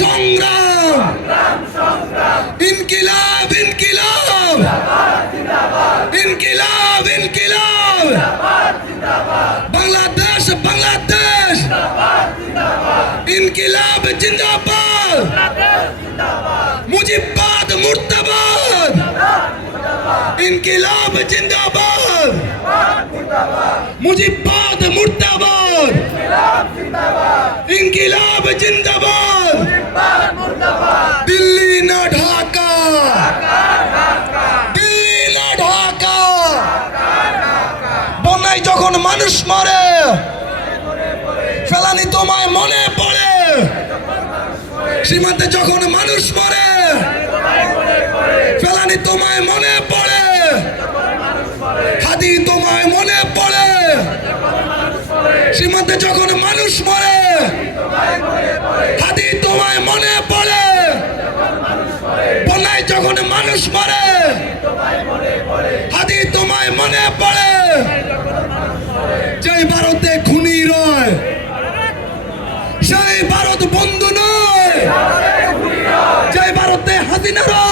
সংগ্রাম ইনকিলাব ইনকিলাব ইনকিলাব ইনকিলাব বাংলাদেশ বাংলাদেশ ইনকিলাব জিন্দাবাদ মুজিববাদ মুর্দাবাদ ইনকিলাব জিন্দাবাদ মুজিববাদ মুর্দাবাদ ইনকিলাব জিন্দাবাদ দিল্লি না ঢাকা দিল্লি না ঢাকা বন্যায় যখন মানুষ মরে ফেলানি তোমায় মনে পড়ে সীমান্তে যখন মানুষ মরে ফেলানি তোমায় মনে পড়ে হাদি তোমায় মনে পড়ে সীমান্তে যখন মানুষ মরে হাদি তোমায় মনে পড়ে বন্যায় যখন মানুষ মরে হাদি তোমায় মনে পড়ে যেই ভারতে খুনি রয় সেই ভারত বন্ধু নয় যেই ভারতে হাসিনা রয়